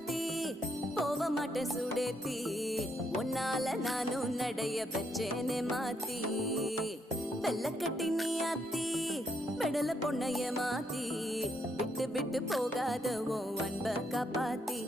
சாத்தி போக மாட்டேன் சுடேத்தி உன்னால நானும் நடைய பெச்சேனே மாத்தி வெள்ளக்கட்டி நீ ஆத்தி பெடல பொண்ணைய மாத்தி விட்டு விட்டு போகாத உன் அன்ப காப்பாத்தி